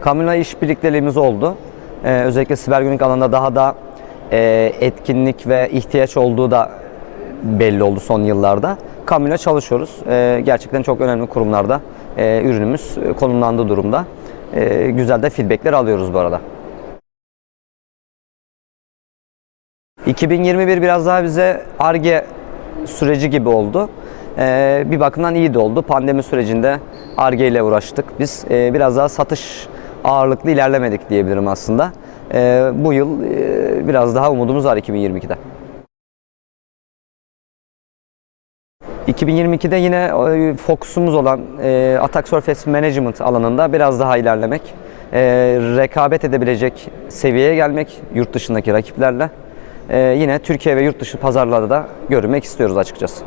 Kamuna işbirliklerimiz oldu. Ee, özellikle siber güvenlik alanında daha da e, etkinlik ve ihtiyaç olduğu da belli oldu son yıllarda. Kamuna çalışıyoruz. Ee, gerçekten çok önemli kurumlarda e, ürünümüz konumlandığı durumda. E, güzel de feedbackler alıyoruz bu arada. 2021 biraz daha bize ARGE süreci gibi oldu. Ee, bir bakımdan iyi de oldu. Pandemi sürecinde ARGE ile uğraştık. Biz e, biraz daha satış ağırlıklı ilerlemedik diyebilirim aslında. Ee, bu yıl e, biraz daha umudumuz var 2022'de. 2022'de yine e, fokusumuz olan e, Attack Surface Management alanında biraz daha ilerlemek, e, rekabet edebilecek seviyeye gelmek yurt dışındaki rakiplerle. E, yine Türkiye ve yurt dışı pazarlarda da görünmek istiyoruz açıkçası.